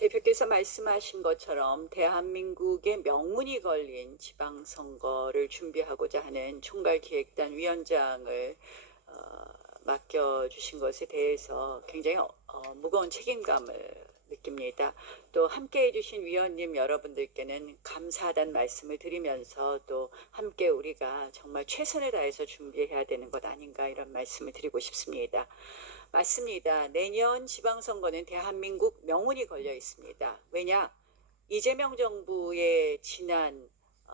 대표께서 말씀하신 것처럼 대한민국의 명운이 걸린 지방선거를 준비하고자 하는 총괄기획단 위원장을 어, 맡겨주신 것에 대해서 굉장히 어, 어, 무거운 책임감을 느낍니다. 또 함께 해주신 위원님 여러분들께는 감사하다는 말씀을 드리면서 또 함께 우리가 정말 최선을 다해서 준비해야 되는 것 아닌가 이런 말씀을 드리고 싶습니다. 맞습니다. 내년 지방선거는 대한민국 명운이 걸려 있습니다. 왜냐? 이재명 정부의 지난 어,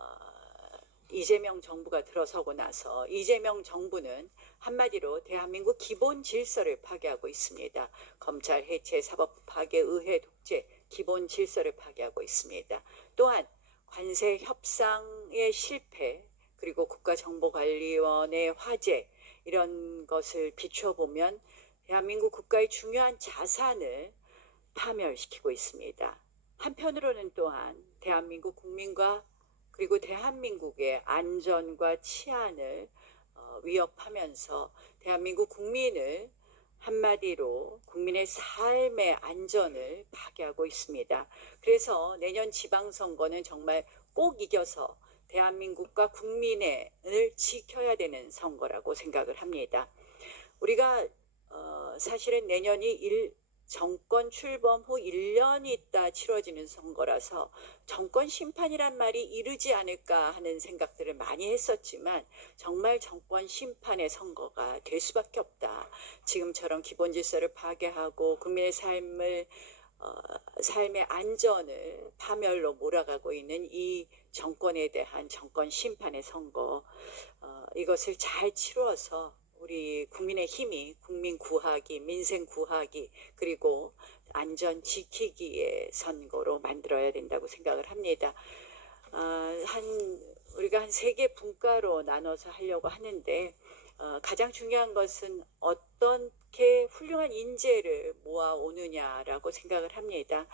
이재명 정부가 들어서고 나서 이재명 정부는 한마디로 대한민국 기본 질서를 파괴하고 있습니다. 검찰 해체, 사법 파괴, 의회 독재, 기본 질서를 파괴하고 있습니다. 또한 관세 협상의 실패, 그리고 국가정보관리원의 화제 이런 것을 비춰보면 대한민국 국가의 중요한 자산을 파멸시키고 있습니다. 한편으로는 또한 대한민국 국민과 그리고 대한민국의 안전과 치안을 어, 위협하면서 대한민국 국민을 한마디로 국민의 삶의 안전을 파괴하고 있습니다. 그래서 내년 지방선거는 정말 꼭 이겨서 대한민국과 국민을 지켜야 되는 선거라고 생각을 합니다. 우리가 어, 사실은 내년이 일, 정권 출범 후 1년 있다 치러지는 선거라서 정권 심판이란 말이 이르지 않을까 하는 생각들을 많이 했었지만 정말 정권 심판의 선거가 될 수밖에 없다. 지금처럼 기본 질서를 파괴하고 국민의 삶을 어, 삶의 안전을 파멸로 몰아가고 있는 이 정권에 대한 정권 심판의 선거 어, 이것을 잘 치루어서 우리 국민의 힘이 국민 구하기, 민생 구하기, 그리고 안전 지키기의 선거로 만들어야 된다고 생각을 합니다. 아, 한 우리가 한 세 개 분과로 나눠서 하려고 하는데 어, 가장 중요한 것은 어떻게 훌륭한 인재를 모아 오느냐라고 생각을 합니다.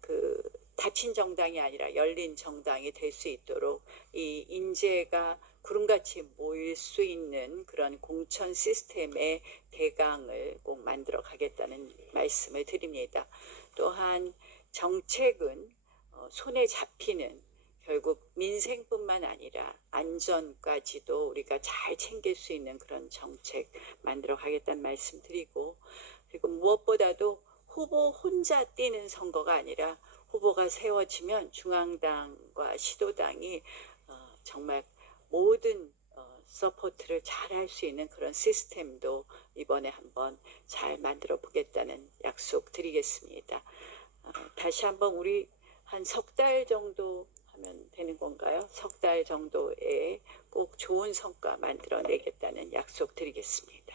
그 닫힌 정당이 아니라 열린 정당이 될 수 있도록 이 인재가 구름같이 모일 수 있는 그런 공천 시스템의 대강을 꼭 만들어 가겠다는 말씀을 드립니다. 또한 정책은 어, 손에 잡히는 결국 민생뿐만 아니라 안전까지도 우리가 잘 챙길 수 있는 그런 정책 만들어 가겠다는 말씀 드리고 그리고 무엇보다도 후보 혼자 뛰는 선거가 아니라 후보가 세워지면 중앙당과 시도당이 어, 정말 모든 어, 서포트를 잘 할 수 있는 그런 시스템도 이번에 한번 잘 만들어 보겠다는 약속 드리겠습니다. 어, 다시 한번 우리 한 석 달 정도 하면 되는 건가요? 석 달 정도에 꼭 좋은 성과 만들어 내겠다는 약속 드리겠습니다.